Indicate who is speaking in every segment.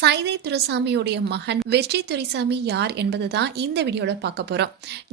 Speaker 1: சைதை துரைசாமியுடைய மகன் வெற்றி துரைசாமி யார் என்பதுதான் இந்த வீடியோல பார்க்க போறோம்.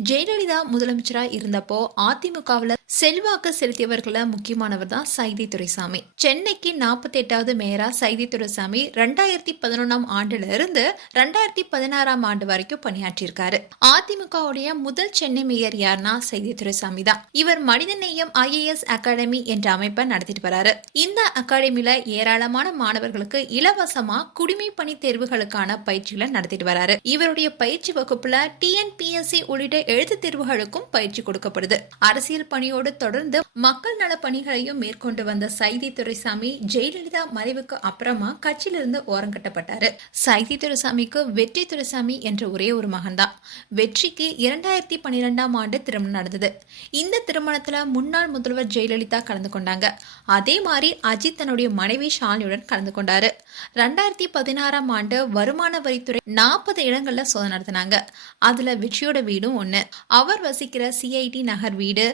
Speaker 1: ஜெயலலிதா முதலமைச்சரா இருந்தப்போ அதிமுகவில் செல்வாக்கு செலுத்தியவர்கள முக்கியமானவர் தான் சைதி துரைசாமி. சென்னைக்கு நாற்பத்தி எட்டாவது மேயரா சைதி துரைசாமி ரெண்டாயிரத்தி பதினொன்னாம் ஆண்டுல இருந்து ரெண்டாயிரத்தி பதினாறாம் ஆண்டு வரைக்கும் பணியாற்றியிருக்காரு. அதிமுகவுடைய முதல் சென்னை மேயர் யார்னா சைதி துரைசாமி தான். இவர் மனிதநேயம் ஐஏஎஸ் அகாடமி என்ற அமைப்பை நடத்திட்டு வராரு. இந்த அகாடமியில ஏராளமான மாணவர்களுக்கு இலவசமா குடிமை பணி தேர்வுகளுக்கான பயிற்சிகளை நடத்திட்டு வராரு. இவருடைய பயிற்சி வகுப்புல டிஎன்பிஎஸ்சி உள்ளிட்ட எழுத்து தேர்வுகளுக்கும் பயிற்சி கொடுக்கப்படுது. அரசியல் பணியோடு அதோடு தொடர்ந்து மக்கள் நல பணிகளையும் மேற்கொண்டு வந்த சைதி துரைசாமி ஜெயலலிதா மறைவுக்கு அப்புறமா கட்சியிலிருந்து ஓரங்கட்டப்பட்டாரு. சைதி துரைசாமிக்கு வெற்றி துரைசாமி என்ற ஒரே ஒரு மகன்தான். வெற்றிக்கு இரண்டாயிரத்தி பன்னிரெண்டாம் ஆண்டு திருமணம் நடந்தது. இந்த திருமணத்துல முன்னாள் முதல்வர் ஜெயலலிதா கலந்து கொண்டாங்க. அதே மாதிரி அஜித் தன்னுடைய மனைவி ஷாலினியுடன் கலந்து கொண்டாரு. ரெண்டாயிரத்தி பதினாறாம் ஆண்டு வருமான வரித்துறை நாற்பது இடங்கள்ல சோதனை நடத்தினாங்க. அதுல வெற்றியோட வீடும் ஒண்ணு. அவர் வசிக்கிற சிஐடி நகர் வீடு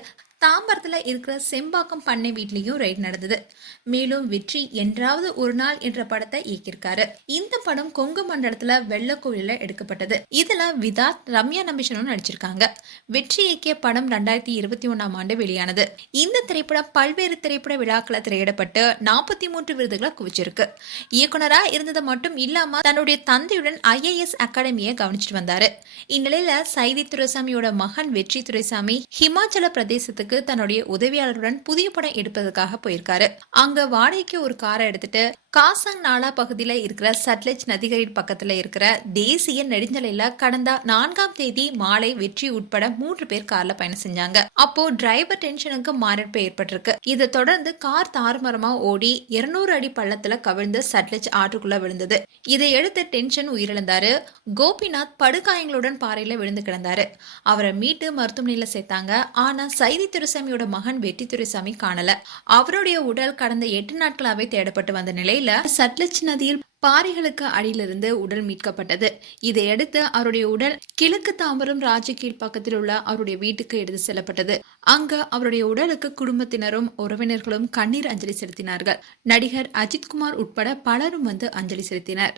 Speaker 1: தாம்பரத்தில் இருக்கிற செம்பாக்கம் பண்ணை வீட்லேயும் ரைட் நடந்தது. மேலும் வெற்றி என்றாவது ஒரு நாள் என்ற படத்தை இயக்கியிருக்காரு. இந்த படம் கொங்கு மண்டலத்தில் வெள்ளக்கோயிலில் எடுக்கப்பட்டது. இதில் விதாத் ரம்யா நம்பிஷனும் நடிச்சிருக்காங்க. வெற்றி இயக்கிய படம் ரெண்டாயிரத்தி இருபத்தி ஒன்றாம் ஆண்டு வெளியானது. இந்த திரைப்படம் பல்வேறு திரைப்பட விழாக்களை திரையிடப்பட்டு நாற்பத்தி மூன்று விருதுகளை குவிச்சிருக்கு. இயக்குனராக இருந்தது மட்டும் இல்லாமல் தன்னுடைய தந்தையுடன் ஐஏஎஸ் அகாடமியை கவனிச்சிட்டு வந்தாரு. இந்நிலையில் சைதி துரைசாமியோட மகன் வெற்றி துரைசாமி ஹிமாச்சல பிரதேசத்துக்கு தன்னுடைய உதவியாளருடன் புதிய படம் எடுப்பதற்காக போயிருக்காரு. அங்க வாடகைக்கு ஒரு காரை எடுத்துட்டு காசங் நாலா பகுதியில் இருக்கிற சட்லஜ் நதிகரின் பக்கத்தில் இருக்கிற தேசிய நெடுஞ்சலையில் கடந்த நான்காம் தேதி மாலை வெற்றி உட்பட மூன்று பேர் கார்ல பயணம் செஞ்சாங்க. அப்போ டிரைவர் டென்ஷனுக்கு மாரடைப்பு ஏற்பட்டிருக்கு. இதை தொடர்ந்து கார் தாறுமாறமா ஓடி இருநூறு அடி பள்ளத்துல கவிழ்ந்து சட்லஜ் ஆற்றுக்குள்ள விழுந்தது. இதையடுத்து டென்ஷன் உயிரிழந்தாரு கோபிநாத் படுகாயங்களுடன் பாறையில விழுந்து கிடந்தாரு. அவரை மீட்டு மருத்துவமனையில சேர்த்தாங்க. ஆனா சைதி துரைசாமியோட மகன் வெற்றி துரைசாமி காணல. அவருடைய உடல் கடந்த எட்டு நாட்களாவே தேடப்பட்டு வந்த நிலை நிலையில சட்லஜ் நதியில் பாறைகளுக்கு அடியிலிருந்து உடல் மீட்கப்பட்டது. இதையடுத்து அவருடைய உடல் கிழக்கு தாம்பரம் ராஜகீழ் பக்கத்தில் உள்ள அவருடைய வீட்டுக்கு எடுத்து செல்லப்பட்டது. அங்கு அவருடைய உடலுக்கு குடும்பத்தினரும் உறவினர்களும் கண்ணீர் அஞ்சலி செலுத்தினார்கள். நடிகர் அஜித்குமார் உட்பட பலரும் வந்து அஞ்சலி செலுத்தினர்.